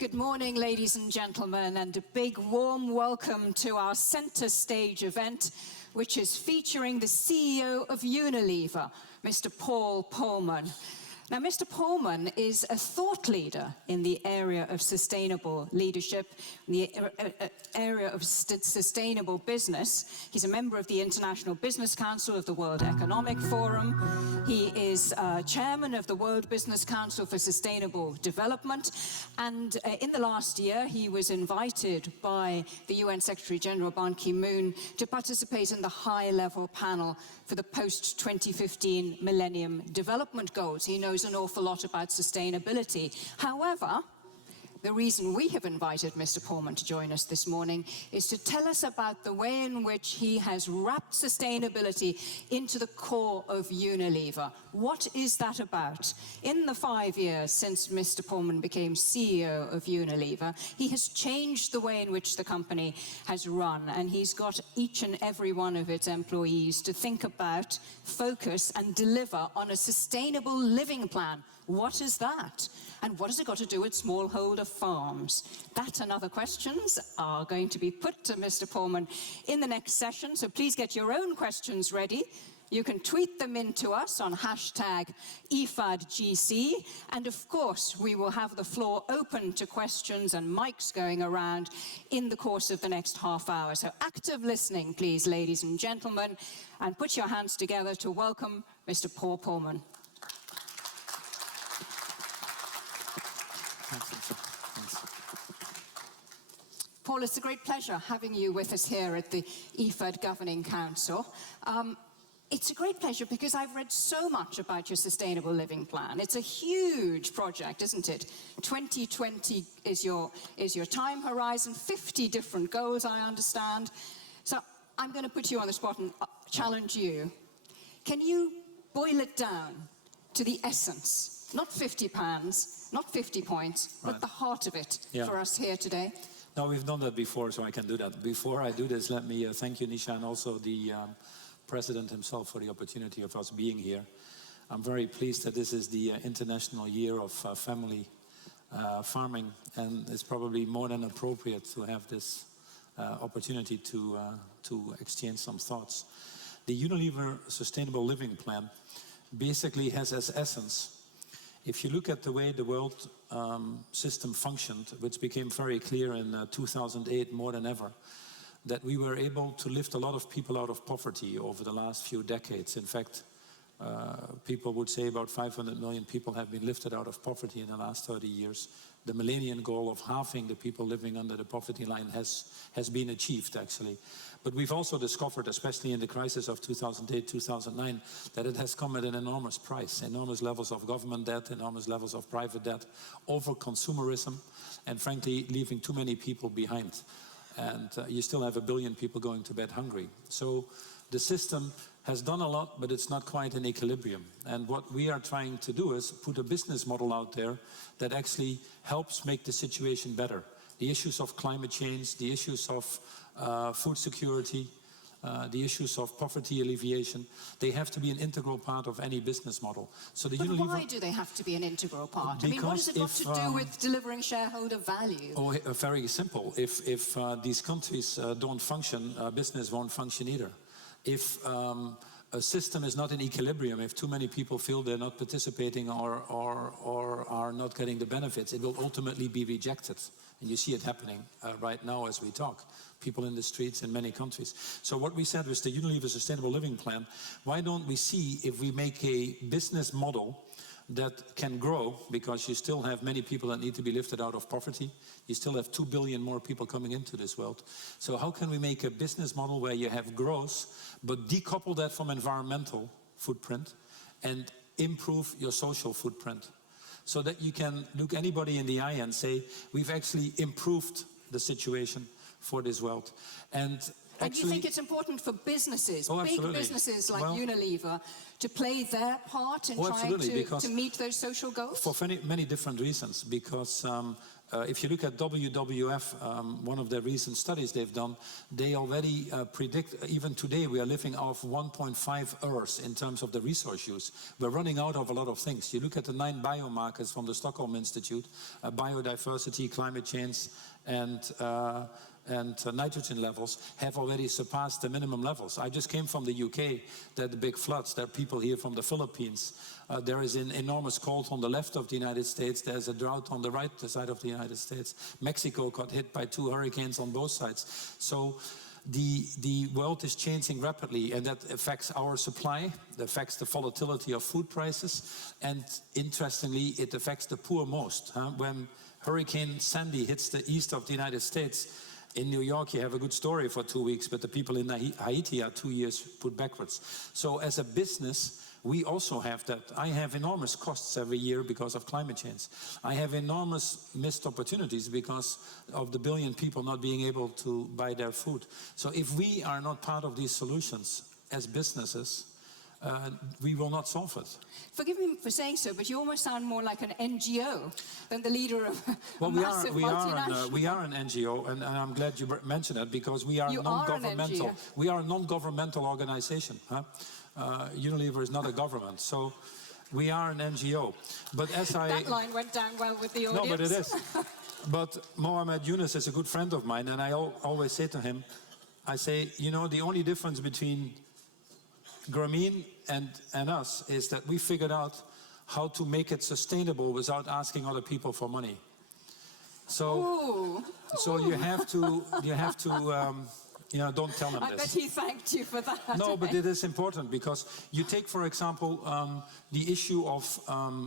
Good morning, ladies and gentlemen, and a big warm welcome to our Centre Stage event, which is featuring the CEO of Unilever, Mr. Paul Polman. Now, Mr. Polman is a thought leader in the area of sustainable leadership, in the area of sustainable business. He's a member of the International Business Council of the World Economic Forum. He is chairman of the World Business Council for Sustainable Development. And in the last year, he was invited by the UN Secretary General Ban Ki-moon to participate in the high-level panel for the post-2015 Millennium Development Goals. He knows an awful lot about sustainability. However, the reason we have invited Mr. Polman to join us this morning is to tell us about the way in which he has wrapped sustainability into the core of Unilever. What is that about? In the 5 years since Mr. Polman became CEO of Unilever, he has changed the way in which the company has run, and he's got each and every one of its employees to think about, focus, and deliver on a sustainable living plan. What is that? And what has it got to do with smallholder farms? That and other questions are going to be put to Mr. Polman in the next session, so please get your own questions ready. You can tweet them in to us on hashtag IFADGC, and of course we will have the floor open to questions and mics going around in the course of the next half hour. So active listening, please, ladies and gentlemen, and put your hands together to welcome Mr. Paul Polman. Paul, it's a great pleasure having you with us here at the IFAD Governing Council. It's a great pleasure because I've read so much about your Sustainable Living Plan. It's a huge project, isn't it? 2020 is your time horizon, 50 different goals, I understand. So I'm going to put you on the spot and challenge you. Can you boil it down to the essence? Not 50 pounds, not 50 points, right, but the heart of it for us here today. No, we've done that before, so I can do that. Before I do this, let me thank you, Nisha, and also the President himself for the opportunity of us being here. I'm very pleased that this is the International Year of Family Farming, and it's probably more than appropriate to have this opportunity to exchange some thoughts. The Unilever Sustainable Living Plan basically has as essence, if you look at the way the world system functioned, which became very clear in 2008 more than ever, that we were able to lift a lot of people out of poverty over the last few decades. In fact, people would say about 500 million people have been lifted out of poverty in the last 30 years. The millennium goal of halving the people living under the poverty line has been achieved, actually. But we've also discovered, especially in the crisis of 2008, 2009, that it has come at an enormous price, enormous levels of government debt, enormous levels of private debt, over-consumerism, and frankly, leaving too many people behind. And you still have 1 billion people going to bed hungry. So the system has done a lot, but it's not quite in equilibrium. And what we are trying to do is put a business model out there that actually helps make the situation better. The issues of climate change, the issues of food security, the issues of poverty alleviation, they have to be an integral part of any business model. So the Unilever, why do they have to be an integral part? I mean, what has it got to do with delivering shareholder value? Oh, very simple. If these countries don't function, business won't function either. If a system is not in equilibrium, if too many people feel they're not participating or are not getting the benefits, it will ultimately be rejected. And you see it happening right now as we talk. People in the streets in many countries. So what we said was the Unilever Sustainable Living Plan, why don't we see if we make a business model that can grow, because you still have many people that need to be lifted out of poverty. You still have 2 billion more people coming into this world. So how can we make a business model where you have growth, but decouple that from environmental footprint and improve your social footprint? So that you can look anybody in the eye and say, we've actually improved the situation for this world. And you think it's important for businesses, big businesses like well, Unilever, to play their part in trying to meet those social goals? For many different reasons, because If you look at WWF, one of the recent studies they've done, they already predict, even today we are living off 1.5 Earths in terms of the resource use. We're running out of a lot of things. You look at the 9 biomarkers from the Stockholm Institute, biodiversity, climate change, and nitrogen levels have already surpassed the minimum levels. I just came from the UK. There are the big floods. There are people here from the Philippines. There is an enormous cold on the left of the United States. There's a drought on the right side of the United States. Mexico got hit by 2 hurricanes on both sides. So the world is changing rapidly, and that affects our supply, it affects the volatility of food prices, and interestingly, it affects the poor most. When Hurricane Sandy hits the east of the United States, in New York, you have a good story for 2 weeks, but the people in Haiti are 2 years put backwards. So as a business, we also have that. I have enormous costs every year because of climate change. I have enormous missed opportunities because of the billion people not being able to buy their food. So if we are not part of these solutions as businesses, we will not solve it. Forgive me for saying so, but you almost sound more like an NGO than the leader of a massive multinational. We are an NGO, and I'm glad you mentioned it, because we are non-governmental. We are a non-governmental organization. Unilever is not a government, so we are an NGO. But as that line went down well with the audience. No, but it is. But Mohamed Yunus is a good friend of mine, and I always say to him, I say, you know, the only difference between Grameen and us is that we figured out how to make it sustainable without asking other people for money. So, you have to, you know, don't tell them this. I bet he thanked you for that. No, but it is important, because you take, for example, the issue of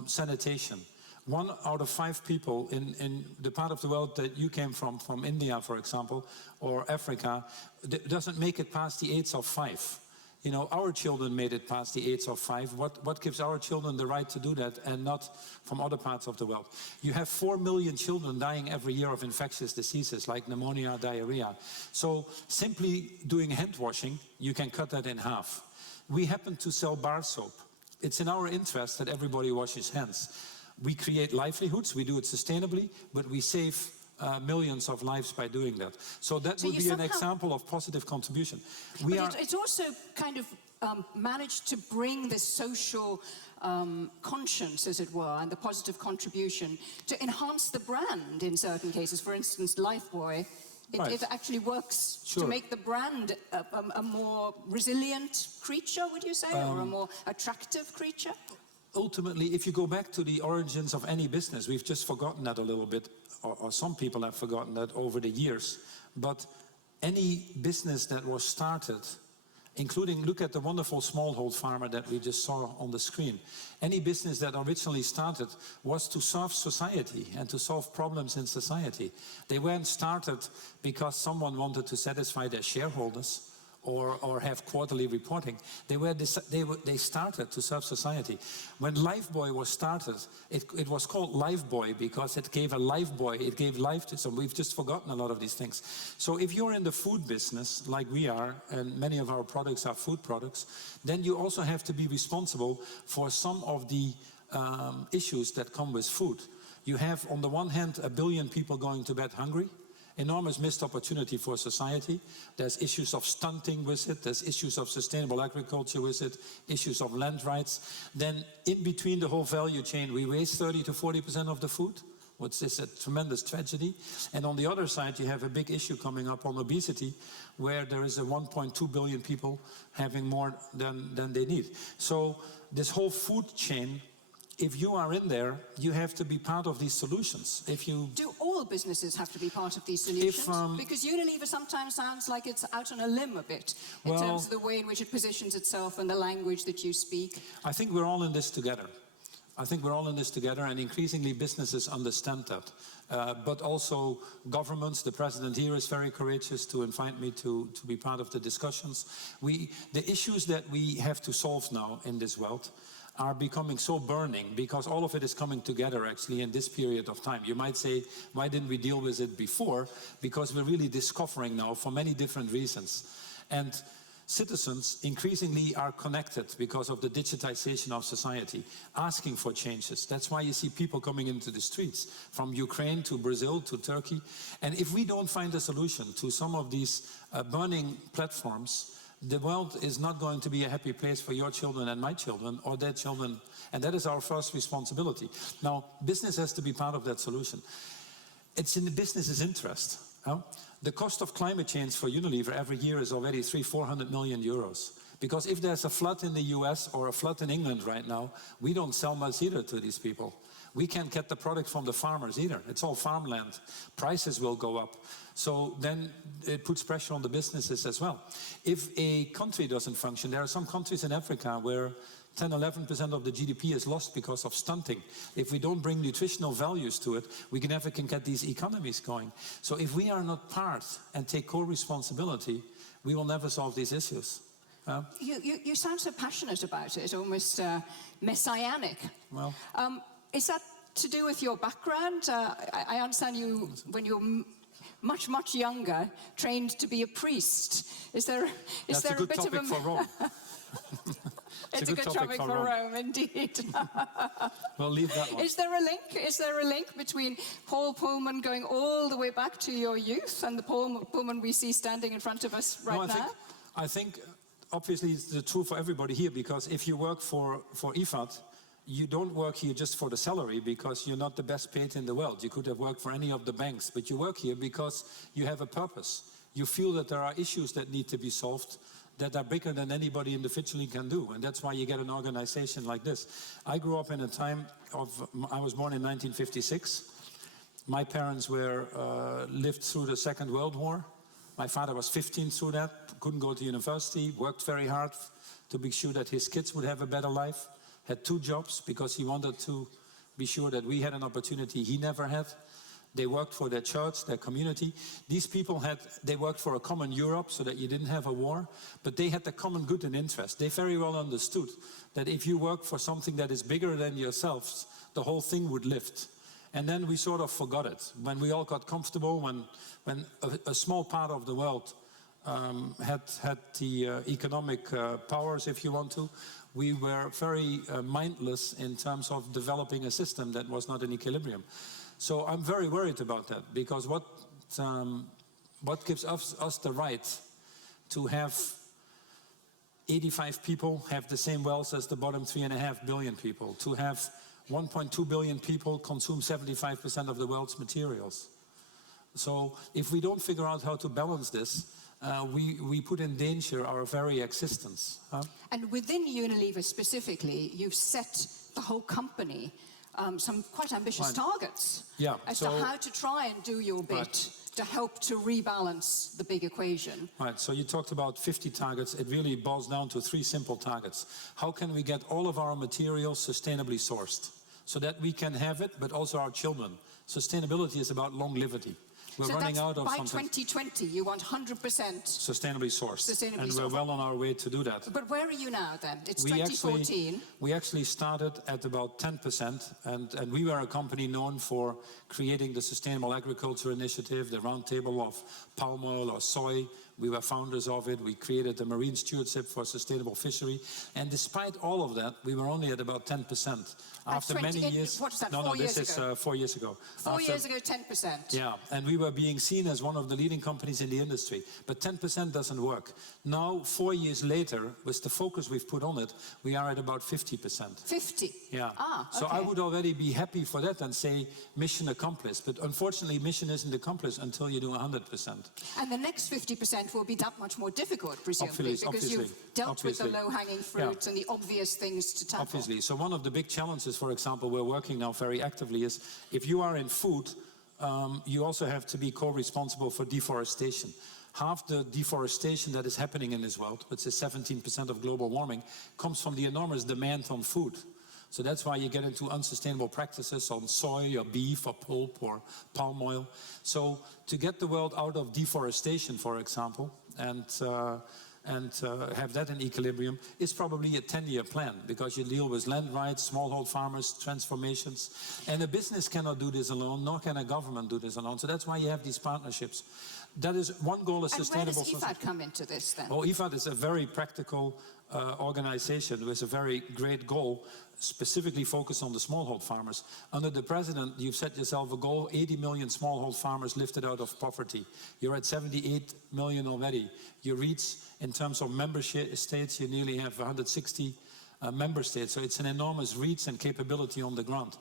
sanitation. 1 out of 5 people in the part of the world that you came from India, for example, or Africa, doesn't make it past the age of 5. You know, our children made it past the age of 5. What gives our children the right to do that, and not from other parts of the world? You have 4 million children dying every year of infectious diseases like pneumonia, diarrhea. So simply doing hand washing, you can cut that in half. We happen to sell bar soap. It's in our interest that everybody washes hands. We create livelihoods, we do it sustainably, but we save millions of lives by doing that. So that would be an example of positive contribution. It's also kind of managed to bring this social conscience, as it were, and the positive contribution to enhance the brand in certain cases. For instance, Lifebuoy, it actually works to make the brand a more resilient creature, would you say, or a more attractive creature? Ultimately, if you go back to the origins of any business, we've just forgotten that a little bit, or some people have forgotten that over the years. But any business that was started, including, look at the wonderful smallhold farmer that we just saw on the screen. Any business that originally started was to serve society and to solve problems in society. They weren't started because someone wanted to satisfy their shareholders or have quarterly reporting. They started to serve society. When Lifebuoy was started, it was called Lifebuoy because it gave a lifebuoy, it gave life to some. We've just forgotten a lot of these things. So if you're in the food business, like we are, and many of our products are food products, then you also have to be responsible for some of the issues that come with food. You have, on the one hand, 1 billion people going to bed hungry. Enormous missed opportunity for society. There's issues of stunting with it, there's issues of sustainable agriculture with it, issues of land rights. Then in between the whole value chain, we waste 30 to 40% of the food, which is a tremendous tragedy. And on the other side, you have a big issue coming up on obesity, where there is 1.2 billion people having more than they need. So this whole food chain, if you are in there, you have to be part of these solutions. Do all businesses have to be part of these solutions? Because Unilever sometimes sounds like it's out on a limb a bit in terms of the way in which it positions itself and the language that you speak. I think we're all in this together. And increasingly businesses understand that. But also governments, the president here is very courageous to invite me to be part of the discussions. The issues that we have to solve now in this world are becoming so burning because all of it is coming together actually in this period of time. You might say, why didn't we deal with it before? Because we're really discovering now for many different reasons. And citizens increasingly are connected because of the digitization of society, asking for changes. That's why you see people coming into the streets, from Ukraine to Brazil to Turkey. And if we don't find a solution to some of these burning platforms, the world is not going to be a happy place for your children and my children or their children. And that is our first responsibility. Now, business has to be part of that solution. It's in the business's interest. The cost of climate change for Unilever every year is already 300-400 million euros. Because if there's a flood in the US or a flood in England right now, we don't sell much either to these people. We can't get the product from the farmers either. It's all farmland. Prices will go up. So then it puts pressure on the businesses as well. If a country doesn't function, there are some countries in Africa where 10-11% of the GDP is lost because of stunting. If we don't bring nutritional values to it, we never can get these economies going. So if we are not part and take co-responsibility, we will never solve these issues. You sound so passionate about it, almost messianic. Well, is that to do with your background? I understand you, when you're much, much younger, trained to be a priest. Is there a bit of a... for Rome. It's a good topic for Rome, indeed. We'll leave that one. Is there a link? Is there a link between Paul Polman going all the way back to your youth and the Paul Polman we see standing in front of us right now? I think obviously it's true for everybody here, because if you work for IFAD, you don't work here just for the salary because you're not the best paid in the world. You could have worked for any of the banks, but you work here because you have a purpose. You feel that there are issues that need to be solved that are bigger than anybody individually can do. And that's why you get an organization like this. I grew up in a time I was born in 1956. My parents lived through the Second World War. My father was 15 through that, couldn't go to university, worked very hard to be sure that his kids would have a better life, had 2 jobs because he wanted to be sure that we had an opportunity he never had. They worked for their church, their community. These people they worked for a common Europe so that you didn't have a war, but they had the common good and interest. They very well understood that if you work for something that is bigger than yourselves, the whole thing would lift. And then we sort of forgot it. When we all got comfortable, when a small part of the world had the economic powers, if you want to, we were very mindless in terms of developing a system that was not in equilibrium. So I'm very worried about that, because what gives us the right to have 85 people have the same wealth as the bottom 3.5 billion people, to have 1.2 billion people consume 75% of the world's materials. So if we don't figure out how to balance this, we put in danger our very existence. And within Unilever specifically, you've set the whole company some quite ambitious targets as to how to try and do your bit to help to rebalance the big equation. Right, so you talked about 50 targets. It really boils down to 3 simple targets. How can we get all of our materials sustainably sourced so that we can have it, but also our children? Sustainability is about longevity. We're running out of by 2020, you want 100% sustainably sourced. And we're well on our way to do that. But where are you now then? It's 2014. We actually started at about 10%, and we were a company known for creating the Sustainable Agriculture Initiative, the roundtable of palm oil or soy. We were founders of it. We created the Marine Stewardship for Sustainable Fishery. And despite all of that, we were only at about 10%. After many years... What is that, 4 years ago? This is 4 years ago. 4 years ago, 10%. Yeah, and we were being seen as one of the leading companies in the industry. But 10% doesn't work. Now, 4 years later, with the focus we've put on it, we are at about 50%. 50? Yeah. Ah, okay. So I would already be happy for that and say mission accomplished. But unfortunately, mission isn't accomplished until you do 100%. And the next 50% will be that much more difficult, presumably, because you've dealt with the low-hanging fruits and the obvious things to tackle. Obviously. So one of the big challenges, for example, we're working now very actively is if you are in food, you also have to be co-responsible for deforestation. Half the deforestation that is happening in this world, which is 17% of global warming, comes from the enormous demand on food. So that's why you get into unsustainable practices on soy or beef or pulp or palm oil. So to get the world out of deforestation, for example, and and have that in equilibrium is probably a 10-year plan, because you deal with land rights, smallhold farmers, transformations, and a business cannot do this alone, nor can a government do this alone. So that's why you have these partnerships. That is one goal of sustainable. And where does IFAD come into this then? Well, IFAD is a very practical organization with a very great goal, specifically focused on the smallhold farmers. Under the president, you've set yourself a goal: 80 million smallhold farmers lifted out of poverty. You're at 78 million already. You reach, in terms of member states, you nearly have 160 member states. So it's an enormous reach and capability on the ground.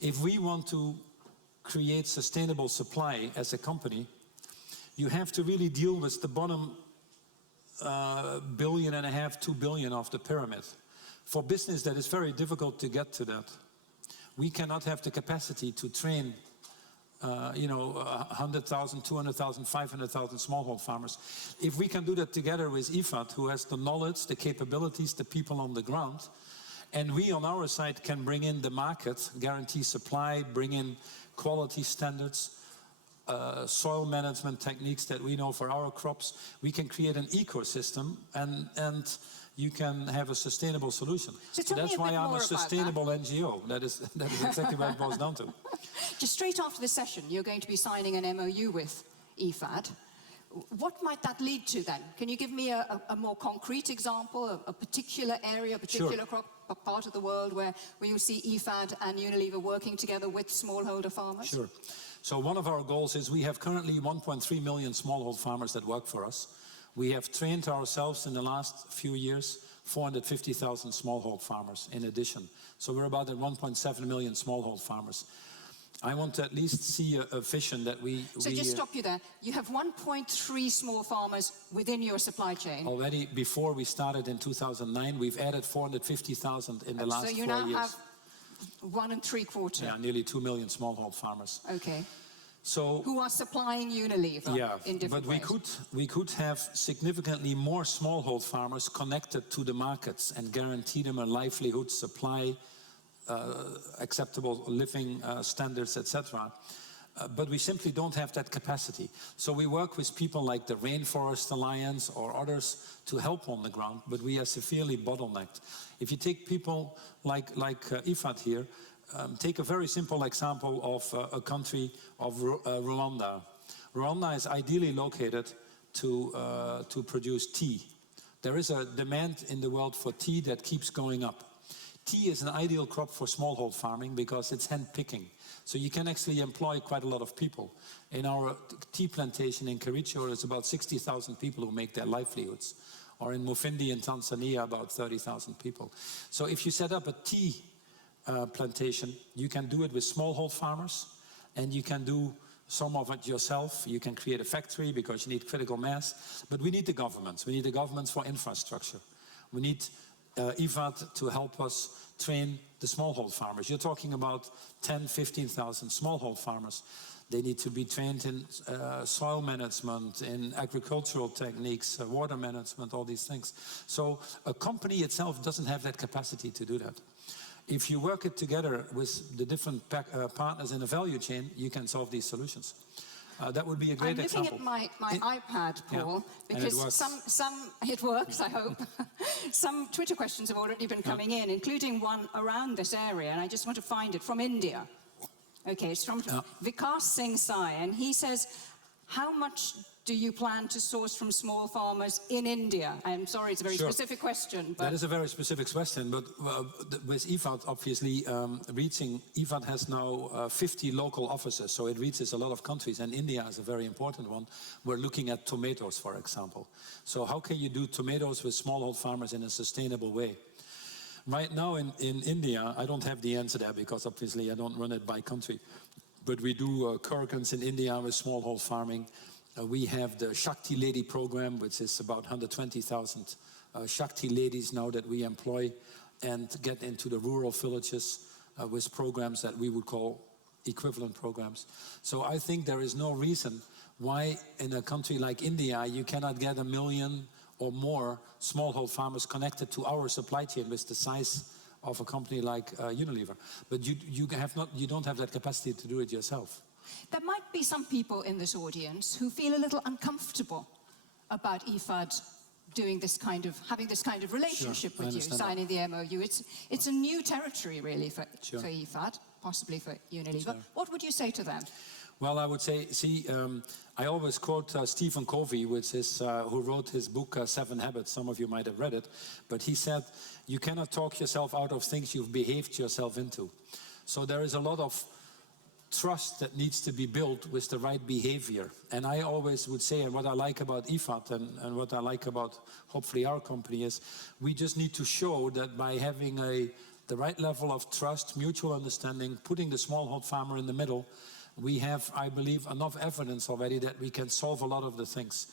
If we want to create sustainable supply as a company, you have to really deal with the bottom $1.5 billion, $2 billion of the pyramid. For business, that is very difficult to get to that. We cannot have the capacity to train 100,000, 200,000, 500,000 smallhold farmers. If we can do that together with IFAD, who has the knowledge, the capabilities, the people on the ground, and we on our side can bring in the market, guarantee supply, bring in quality standards, soil management techniques that we know for our crops, we can create an ecosystem, and you can have a sustainable solution. So that's why I'm a sustainable NGO. That is exactly what it boils down to. Just straight after the session, you're going to be signing an MOU with IFAD. What might that lead to then? Can you give me a more concrete example, a particular area, a particular crop, a part of the world where you see IFAD and Unilever working together with smallholder farmers? Sure. So one of our goals is we have currently 1.3 million smallhold farmers that work for us. We have trained ourselves in the last few years 450,000 smallhold farmers in addition. So we're about at 1.7 million smallhold farmers. I want to at least see a vision that we... So just stop you there. You have 1.3 small farmers within your supply chain. Already before we started in 2009, we've added 450,000 in the last 4 years. So you now have 1 3/4. Yeah, nearly 2 million smallhold farmers. Okay. So, who are supplying Unilever in different ways. But we could have significantly more smallhold farmers connected to the markets and guarantee them a livelihood, supply, acceptable living standards, etc. But we simply don't have that capacity. So we work with people like the Rainforest Alliance or others to help on the ground, but we are severely bottlenecked. If you take people like IFAD here, take a very simple example of a country of Rwanda. Rwanda is ideally located to produce tea. There is a demand in the world for tea that keeps going up. Tea is an ideal crop for smallhold farming because it's hand picking. So you can actually employ quite a lot of people. In our tea plantation in Kericho, there's about 60,000 people who make their livelihoods. Or in Mufindi in Tanzania, about 30,000 people. So if you set up a tea plantation, you can do it with smallhold farmers, and you can do some of it yourself. You can create a factory because you need critical mass. But we need the governments. We need the governments for infrastructure. We need IFAD to help us train the smallhold farmers. You're talking about 10, 15,000 smallhold farmers. They need to be trained in soil management, in agricultural techniques, water management, all these things. So a company itself doesn't have that capacity to do that. If you work it together with the different partners in the value chain, you can solve these solutions. That would be a great example. I'm looking at my iPad, Paul, because it works, I hope. Some Twitter questions have already been coming in, including one around this area, and I just want to find it, from India. Okay, it's from Vikas Singh Sai, and he says, how much do you plan to source from small farmers in India? I'm sorry, it's a very specific question. But... That is a very specific question, but with IFAD, obviously, IFAD has now 50 local offices, so it reaches a lot of countries, and India is a very important one. We're looking at tomatoes, for example. So how can you do tomatoes with smallhold farmers in a sustainable way? Right now in India, I don't have the answer there because obviously I don't run it by country, but we do Kurkans in India with smallhold farming. We have the Shakti Lady program, which is about 120,000 Shakti ladies now that we employ and get into the rural villages with programs that we would call equivalent programs. So I think there is no reason why in a country like India you cannot get 1 million or more smallhold farmers connected to our supply chain with the size of a company like Unilever. But you don't have that capacity to do it yourself. There might be some people in this audience who feel a little uncomfortable about IFAD having this kind of relationship with you, signing the MOU. It's a new territory really for IFAD, possibly for Unilever. Sure. What would you say to them? Well, I would say, I always quote Stephen Covey, who wrote his book, 7 Habits. Some of you might have read it. But he said, you cannot talk yourself out of things you've behaved yourself into. So there is a lot of trust that needs to be built with the right behavior. And I always would say, and what I like about IFAD and what I like about hopefully our company is, we just need to show that by having the right level of trust, mutual understanding, putting the smallholder farmer in the middle, we have, I believe, enough evidence already that we can solve a lot of the things.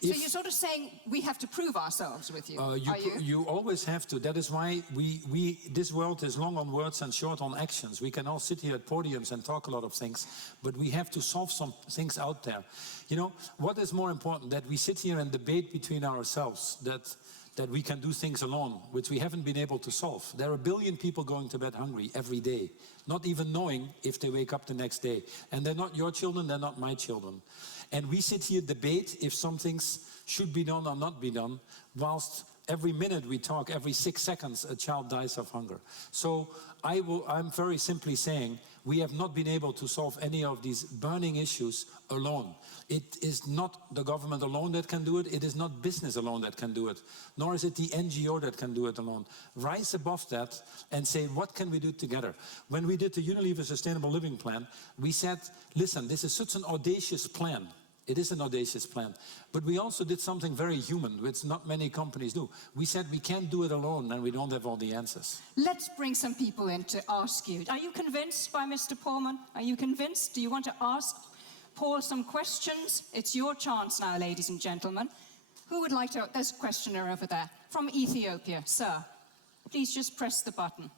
So you're sort of saying we have to prove ourselves with you, are you? You always have to. That is why this world is long on words and short on actions. We can all sit here at podiums and talk a lot of things, but we have to solve some things out there. You know, what is more important? That we sit here and debate between ourselves, that we can do things alone, which we haven't been able to solve. There are 1 billion people going to bed hungry every day, not even knowing if they wake up the next day. And they're not your children, they're not my children. And we sit here debate if some things should be done or not be done, whilst every minute we talk, every 6 seconds, a child dies of hunger. So I'm very simply saying, we have not been able to solve any of these burning issues alone. It is not the government alone that can do it. It is not business alone that can do it. Nor is it the NGO that can do it alone. Rise above that and say, what can we do together? When we did the Unilever Sustainable Living Plan, we said, listen, this is such an audacious plan. It is an audacious plan. But we also did something very human, which not many companies do. We said we can't do it alone and we don't have all the answers. Let's bring some people in to ask you. Are you convinced by Mr. Polman? Are you convinced? Do you want to ask Paul some questions? It's your chance now, ladies and gentlemen. Who would like to? There's a questioner over there from Ethiopia. Sir, please just press the button.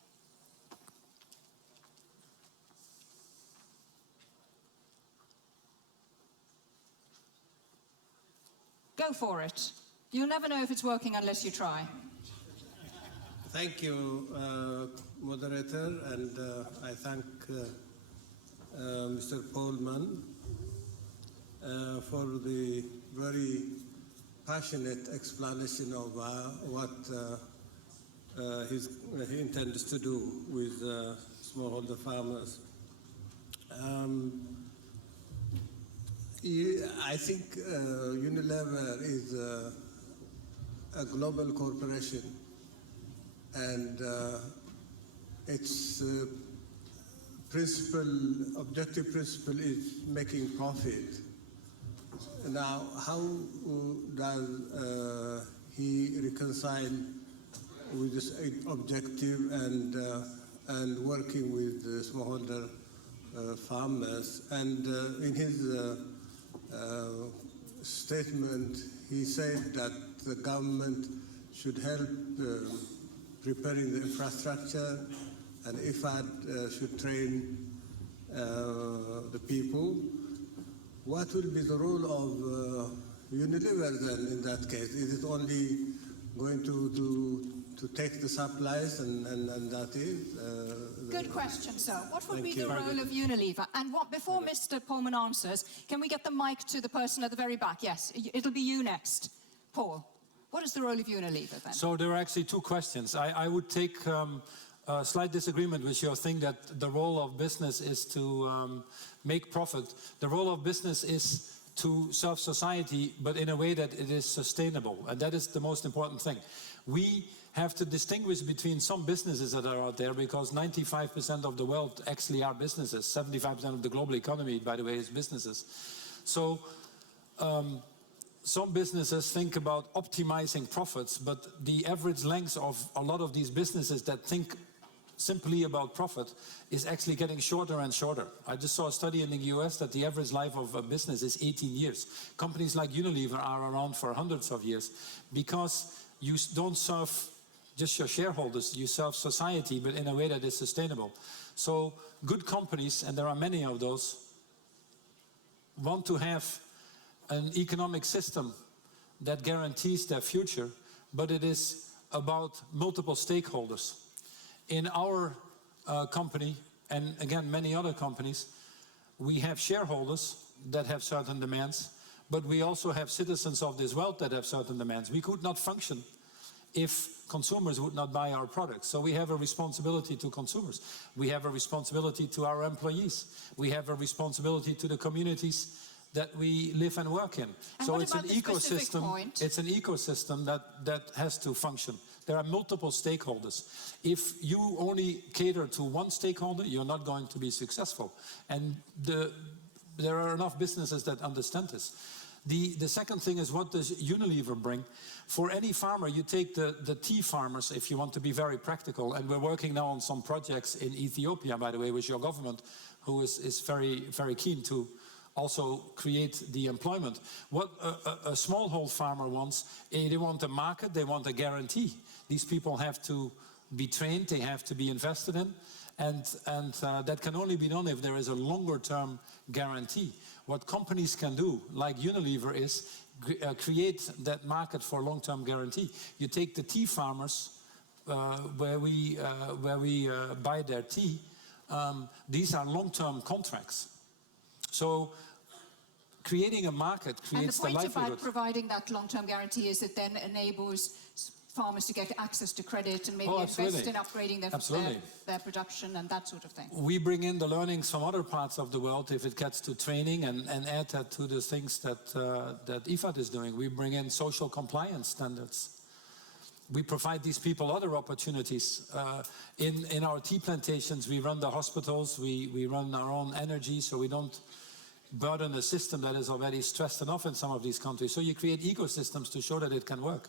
Go for it. You'll never know if it's working unless you try. Thank you, moderator, and I thank Mr. Polman for the very passionate explanation of what he intends to do with smallholder farmers. I think Unilever is a global corporation, and its objective principle is making profit. Now, how does he reconcile with this objective and working with the smallholder farmers? And in his statement, he said that the government should help preparing the infrastructure, and IFAD should train the people. What will be the role of Unilever then in that case? Is it only going to take the supplies and that is? Good question, sir. What would be the role of Unilever? And before Mr. Polman answers, can we get the mic to the person at the very back? Yes, it'll be you next. Paul, what is the role of Unilever then? So there are actually 2 questions. I would take a slight disagreement with your thing that the role of business is to make profit. The role of business is to serve society, but in a way that it is sustainable. And that is the most important thing. We have to distinguish between some businesses that are out there, because 95% of the world actually are businesses. 75% of the global economy, by the way, is businesses. So some businesses think about optimizing profits, but the average length of a lot of these businesses that think simply about profit is actually getting shorter and shorter. I just saw a study in the US that the average life of a business is 18 years. Companies like Unilever are around for hundreds of years because you don't serve just your shareholders, you serve society, but in a way that is sustainable. So good companies, and there are many of those, want to have an economic system that guarantees their future, but it is about multiple stakeholders. In our company, and again, many other companies, we have shareholders that have certain demands, but we also have citizens of this world that have certain demands. We could not function if consumers would not buy our products. So we have a responsibility to consumers. We have a responsibility to our employees. We have a responsibility to the communities that we live and work in. And so what it's about an the specific ecosystem. point? It's an ecosystem that has to function. There are multiple stakeholders. If you only cater to one stakeholder, you're not going to be successful. And there are enough businesses that understand this. The second thing is, what does Unilever bring? For any farmer, you take the tea farmers, if you want to be very practical, and we're working now on some projects in Ethiopia, by the way, with your government, who is very, very keen to also create the employment. What a smallhold farmer wants, they want a market, they want a guarantee. These people have to be trained, they have to be invested in, and that can only be done if there is a longer-term guarantee. What companies can do, like Unilever, is create that market for long-term guarantee. You take the tea farmers where we buy their tea. These are long-term contracts. So creating a market creates the livelihood. And the point about providing that long-term guarantee is it then enables farmers to get access to credit and maybe invest in upgrading their production and that sort of thing. We bring in the learnings from other parts of the world if it gets to training and add that to the things that IFAD is doing. We bring in social compliance standards. We provide these people other opportunities. In our tea plantations, we run the hospitals, we run our own energy, so we don't burden a system that is already stressed enough in some of these countries. So you create ecosystems to show that it can work.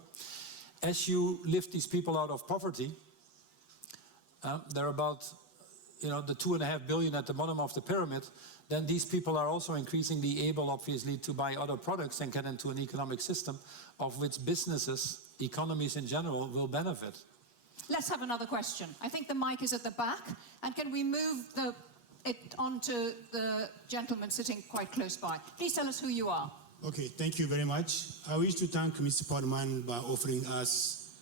As you lift these people out of poverty, they're about, the 2.5 billion at the bottom of the pyramid, then these people are also increasingly able, obviously, to buy other products and get into an economic system of which businesses, economies in general, will benefit. Let's have another question. I think the mic is at the back, and can we move it onto the gentleman sitting quite close by? Please tell us who you are. Okay, thank you very much. I wish to thank Mr. Polman by offering us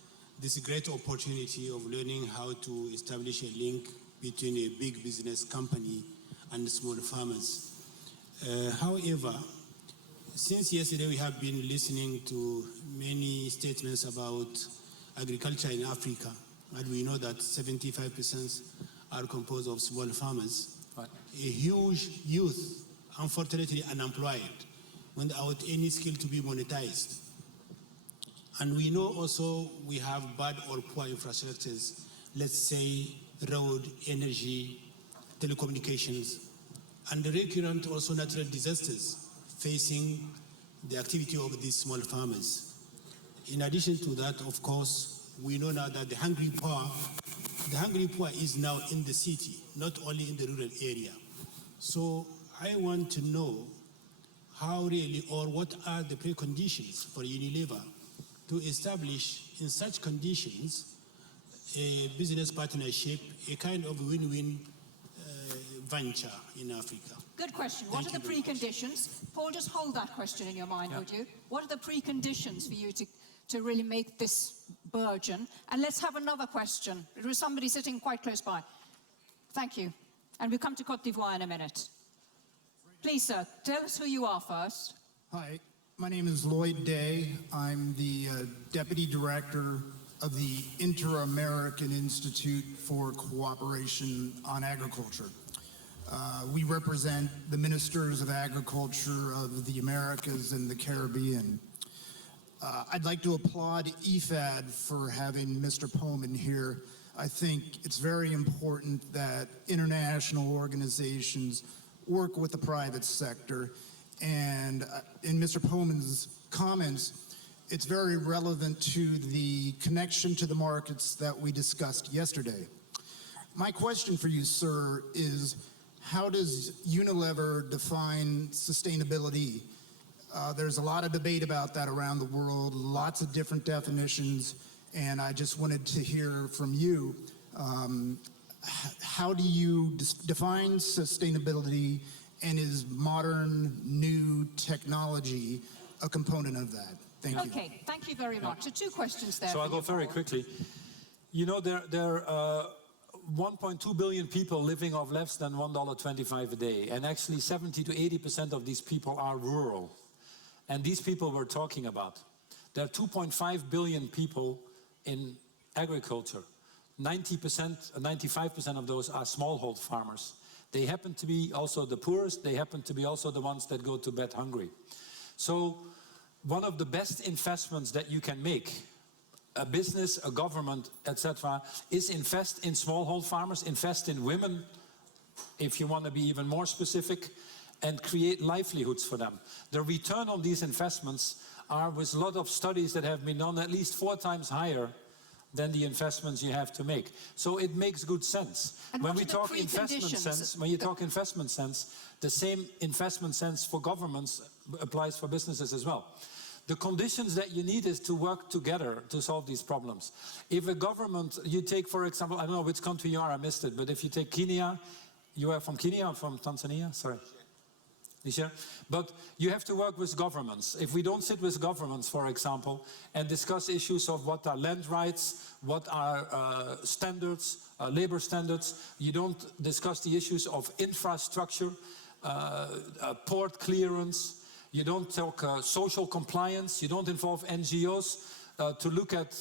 this great opportunity of learning how to establish a link between a big business company and small farmers. However, since yesterday we have been listening to many statements about agriculture in Africa, and we know that 75% are composed of small farmers. Right. A huge youth, unfortunately unemployed, without any skill to be monetized. And we know also we have bad or poor infrastructures, let's say road, energy, telecommunications, and recurrent also natural disasters facing the activity of these small farmers. In addition to that, of course, we know now that the hungry poor is now in the city, not only in the rural area. So I want to know how really, or what are the preconditions for Unilever to establish in such conditions a business partnership, a kind of win-win venture in Africa? Good question. What are the preconditions? Paul, just hold that question in your mind, would you? What are the preconditions for you to really make this burgeon? And let's have another question. There was somebody sitting quite close by. Thank you. And we'll come to Côte d'Ivoire in a minute. Please, sir, tell us who you are first. Hi, my name is Lloyd Day. I'm the Deputy Director of the Inter-American Institute for Cooperation on Agriculture. We represent the Ministers of Agriculture of the Americas and the Caribbean. I'd like to applaud IFAD for having Mr. Polman here. I think it's very important that international organizations work with the private sector. And in Mr. Polman's comments, it's very relevant to the connection to the markets that we discussed yesterday. My question for you, sir, is how does Unilever define sustainability? There's a lot of debate about that around the world, lots of different definitions, and I just wanted to hear from you, how do you define sustainability, and is modern, new technology a component of that? Thank you. Okay, thank you very much. So 2 questions there. So I'll go very quickly. There are 1.2 billion people living off less than $1.25 a day, and actually 70 to 80% of these people are rural. and these people we're talking about. There are 2.5 billion people in agriculture. 95% of those are smallhold farmers. They happen to be also the poorest, they happen to be also the ones that go to bed hungry. So one of the best investments that you can make, a business, a government, etc., is invest in smallhold farmers, invest in women, if you want to be even more specific, and create livelihoods for them. The return on these investments are, with a lot of studies that have been done, at least 4 times higher than the investments you have to make. So it makes good sense. And when what we are the talk investment preconditions? sense, when you talk investment sense, the same investment sense for governments applies for businesses as well. The conditions that you need is to work together to solve these problems. If a government, you take, for example, I don't know which country you are, I missed it, but if you take Kenya, you are from Kenya or from Tanzania? Sorry. Nisha? But you have to work with governments. If we don't sit with governments, for example, and discuss issues of what are land rights, what are standards, labor standards, you don't discuss the issues of infrastructure, port clearance, you don't talk social compliance, you don't involve NGOs to look at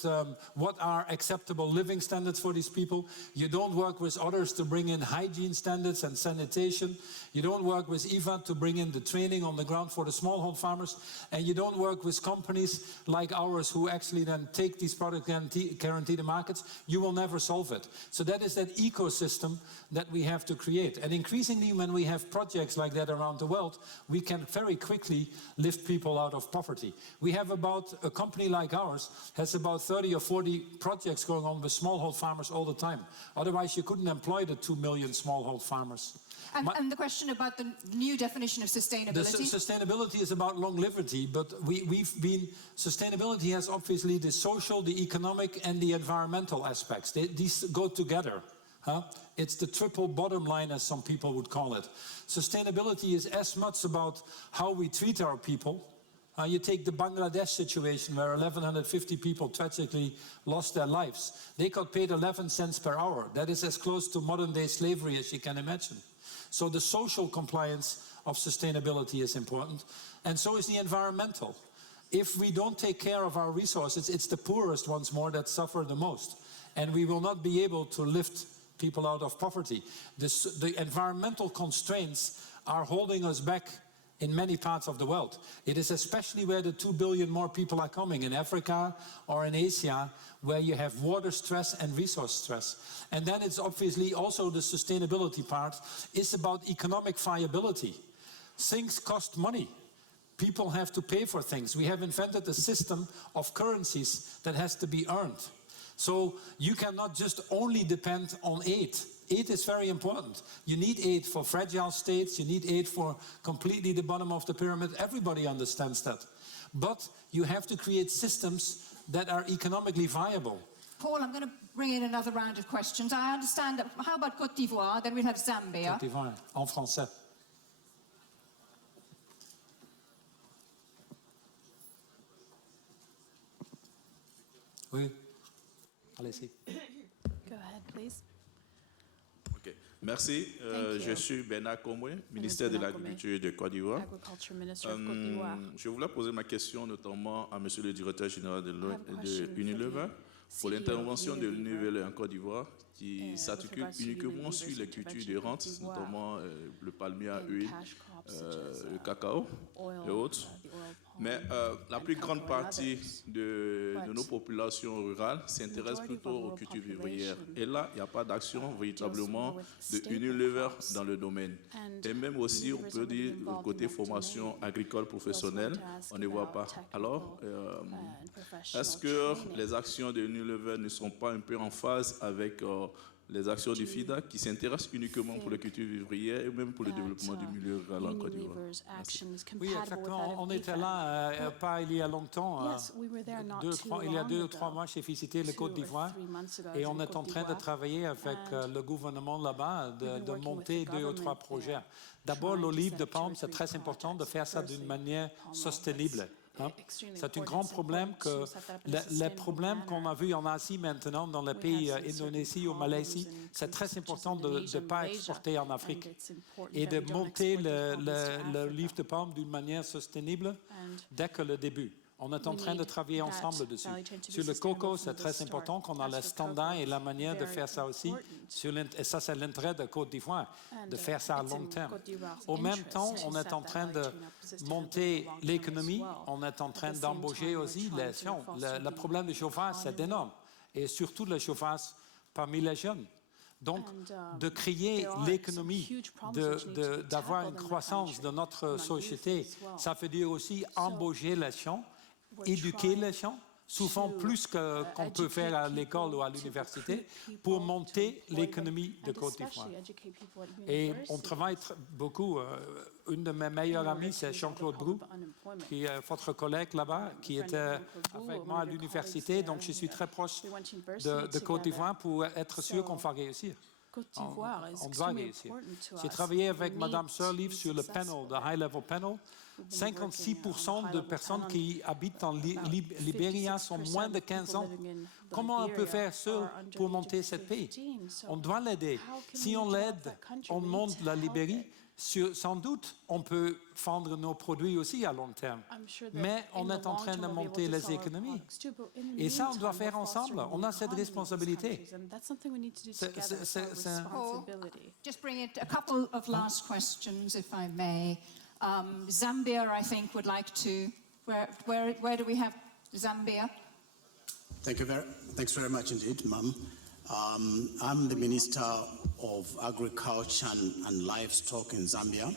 what are acceptable living standards for these people. You don't work with others to bring in hygiene standards and sanitation. You don't work with IFAD to bring in the training on the ground for the smallhold farmers. And you don't work with companies like ours who actually then take these products, guarantee the markets. You will never solve it. So that is that ecosystem that we have to create. And increasingly when we have projects like that around the world, we can very quickly lift people out of poverty. We have about, a company like ours has about 30 or 40 projects going on with smallhold farmers all the time. Otherwise you couldn't employ the 2 million smallhold farmers. And the question about the new definition of sustainability? Sustainability is about longevity, but sustainability has obviously the social, the economic and the environmental aspects. These go together. It's the triple bottom line, as some people would call it. Sustainability is as much about how we treat our people. You take the Bangladesh situation where 1,150 people tragically lost their lives. They got paid 11 cents per hour. That is as close to modern day slavery as you can imagine. So the social compliance of sustainability is important, and so is the environmental. If we don't take care of our resources, it's the poorest once more that suffer the most, and we will not be able to lift people out of poverty. The environmental constraints are holding us back in many parts of the world. It is especially where the 2 billion more people are coming, in Africa or in Asia, where you have water stress and resource stress. And then it's obviously also the sustainability part is about economic viability. Things cost money. People have to pay for things. We have invented a system of currencies that has to be earned. So you cannot just only depend on aid. Aid is very important. You need aid for fragile states, you need aid for completely the bottom of the pyramid. Everybody understands that. But you have to create systems that are economically viable. Paul, I'm going to bring in another round of questions. I understand that, how about Côte d'Ivoire? Then we'll have Zambia. Côte d'Ivoire, en français. Oui. Allez-y. Go ahead, please. Okay. Merci. Je suis Bernard Komwe, ministère de l'Agriculture de Côte d'Ivoire. Agriculture Minister of Côte d'Ivoire. Je voulais poser ma question notamment à Monsieur le directeur général de Unilever pour l'intervention de Unilever en Côte d'Ivoire qui s'articule uniquement sur les cultures de rente, notamment le palmier à huile, le cacao et autres. Mais la plus grande partie de nos populations rurales s'intéresse plutôt aux cultures vivrières. Et là, il n'y a pas d'action véritablement de Unilever dans le domaine. Et même aussi, on peut dire, côté formation agricole professionnelle, on ne voit pas. Alors, est-ce que les actions de Unilever ne sont pas un peu en phase avec les actions du FIDA qui s'intéressent uniquement pour les cultures vivrières et même pour le développement du milieu rural en Côte d'Ivoire? Oui, exactement. On était là pas il y a longtemps. Il y a 2 ou 3 mois, j'ai visité le Côte d'Ivoire et on est en train de travailler avec le gouvernement là-bas de monter 2 ou 3 projets. D'abord, l'olive de palme, c'est très important de faire ça d'une manière soutenable Hein? C'est un grand problème que les problèmes qu'on a vus en Asie maintenant, dans les pays Indonésie ou Malaisie, c'est très important de ne pas exporter en Afrique et de monter le livre de palme d'une manière sustainable dès que le début. On est en train de travailler ensemble dessus. Sur le coco, c'est très important qu'on a les standards et la manière de faire ça aussi. Et ça, c'est l'intérêt de Côte d'Ivoire, de faire ça à long terme. Au même temps, on est en train de monter l'économie, on est en train d'embaucher aussi les gens. Le problème du chauffage, c'est énorme. Et surtout le chauffage parmi les jeunes. Donc, de créer l'économie, d'avoir une croissance de notre société, ça veut dire aussi embaucher les gens, éduquer les gens, souvent plus qu'on peut faire à l'école ou à l'université, pour monter l'économie de Côte d'Ivoire. Et on travaille beaucoup. Une de mes meilleures amies, c'est Jean-Claude Brou, qui est votre collègue là-bas, qui était avec moi à l'université. Donc, je suis très proche de Côte d'Ivoire pour être sûr qu'on va réussir. On doit réussir. J'ai travaillé avec Madame Sirleaf sur le panel, le high-level panel. 56% de personnes qui habitent en Libéria sont moins de 15 ans. Comment on peut faire ça pour monter ce pays? On doit l'aider. Si on l'aide, on monte la Libérie. Sans doute, on peut vendre nos produits aussi à long terme. Mais on est en train de monter les économies. Et ça, on doit faire ensemble. On a cette responsabilité. Just bring it a couple of last questions, if I may. Zambia, I think, would like to. Where do we have Zambia? Thanks very much indeed, Ma'am. I'm the Minister of Agriculture and Livestock in Zambia.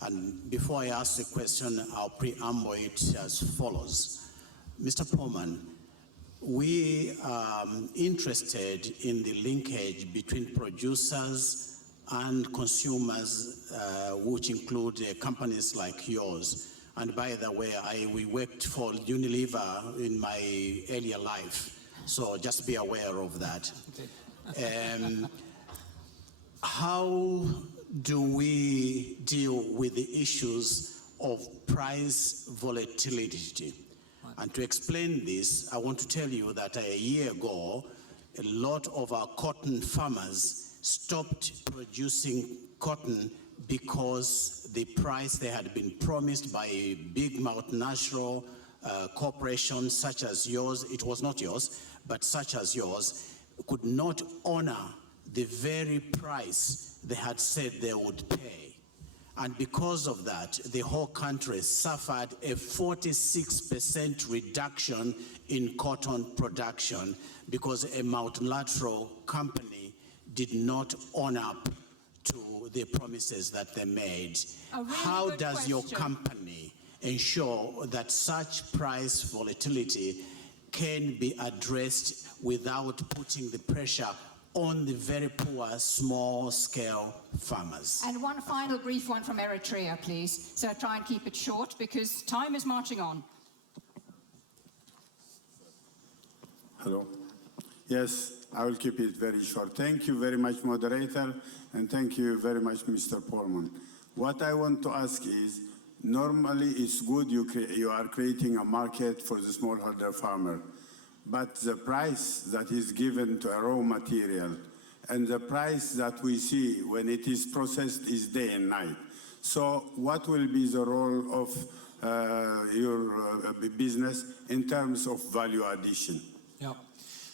And before I ask the question, I'll preamble it as follows. Mr. Polman, we are interested in the linkage between producers and consumers, which include companies like yours. And by the way, we worked for Unilever in my earlier life, so just be aware of that. Okay. How do we deal with the issues of price volatility? And to explain this, I want to tell you that a year ago, a lot of our cotton farmers stopped producing cotton because the price they had been promised by big multinational corporations such as yours, it was not yours, but such as yours, could not honor the very price they had said they would pay. And because of that, the whole country suffered a 46% reduction in cotton production because a multilateral company did not honor up to the promises that they made. Really How does question. your company ensure that such price volatility can be addressed without putting the pressure on the very poor, small-scale farmers? And one final brief one from Eritrea, please. So try and keep it short because time is marching on. Hello. Yes, I will keep it very short. Thank you very much, moderator, and thank you very much, Mr. Polman. What I want to ask is, normally it's good you are creating a market for the smallholder farmer, but the price that is given to a raw material and the price that we see when it is processed is day and night. So what will be the role of your business in terms of value addition? Yeah.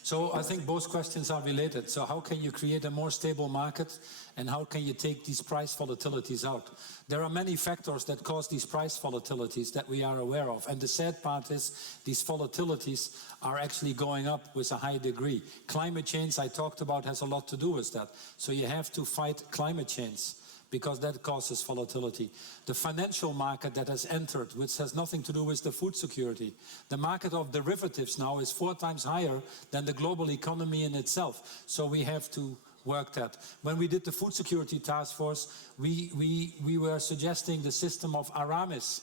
So I think both questions are related. So how can you create a more stable market and how can you take these price volatilities out? There are many factors that cause these price volatilities that we are aware of. And the sad part is these volatilities are actually going up with a high degree. Climate change, I talked about, has a lot to do with that. So you have to fight climate change, because that causes volatility. The financial market that has entered, which has nothing to do with the food security. The market of derivatives now is 4 times higher than the global economy in itself. So we have to work that. When we did the food security task force, we were suggesting the system of Aramis,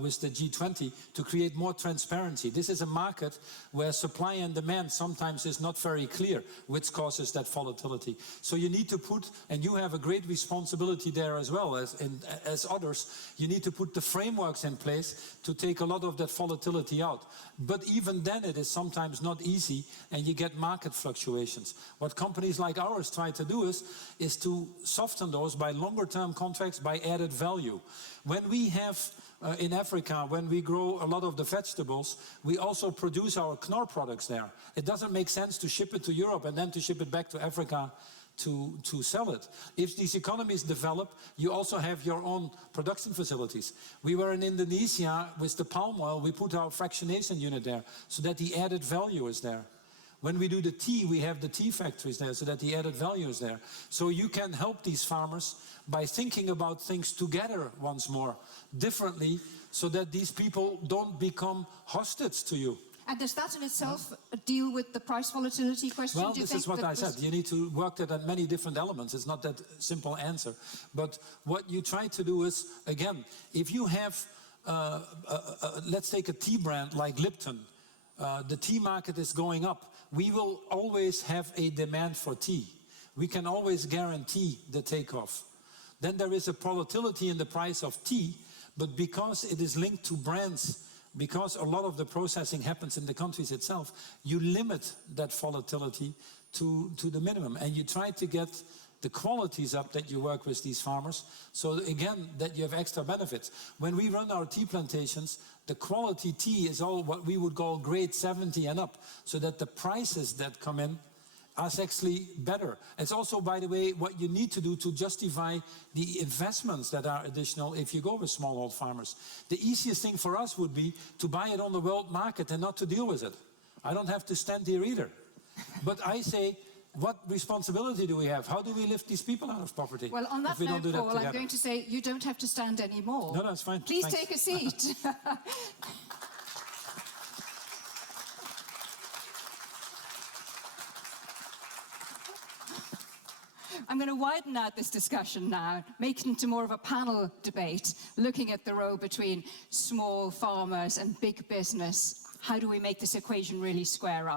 with the G20 to create more transparency. This is a market where supply and demand sometimes is not very clear, which causes that volatility. So you need to put, and you have a great responsibility there as well as others, you need to put the frameworks in place to take a lot of that volatility out. But even then it is sometimes not easy and you get market fluctuations. What companies like ours try to do is to soften those by longer term contracts, by added value. When we have in Africa, when we grow a lot of the vegetables, we also produce our Knorr products there. It doesn't make sense to ship it to Europe and then to ship it back to Africa to sell it. If these economies develop, you also have your own production facilities. We were in Indonesia with the palm oil, we put our fractionation unit there so that the added value is there. When we do the tea, we have the tea factories there so that the added value is there. So you can help these farmers by thinking about things together once more, differently, so that these people don't become hostage to you. And does that in itself deal with the price volatility question? Well, this is what I said. You need to work that at many different elements. It's not that simple answer. But what you try to do is, again, if you have, let's take a tea brand like Lipton, the tea market is going up. We will always have a demand for tea. We can always guarantee the takeoff. Then there is a volatility in the price of tea, but because it is linked to brands, because a lot of the processing happens in the countries itself, you limit that volatility to the minimum. And you try to get the qualities up that you work with these farmers, so again, that you have extra benefits. When we run our tea plantations, the quality tea is all what we would call grade 70 and up, so that the prices that come in are actually better. It's also, by the way, what you need to do to justify the investments that are additional if you go with smallholder farmers. The easiest thing for us would be to buy it on the world market and not to deal with it. I don't have to stand here either. But I say, what responsibility do we have? How do we lift these people out of poverty? Well, on that note, Paul, I'm going to say you don't have to stand anymore. No, it's fine. Please Thanks. take a seat. I'm going to widen out this discussion now, make it into more of a panel debate, looking at the role between small farmers and big business. How do we make this equation really square up?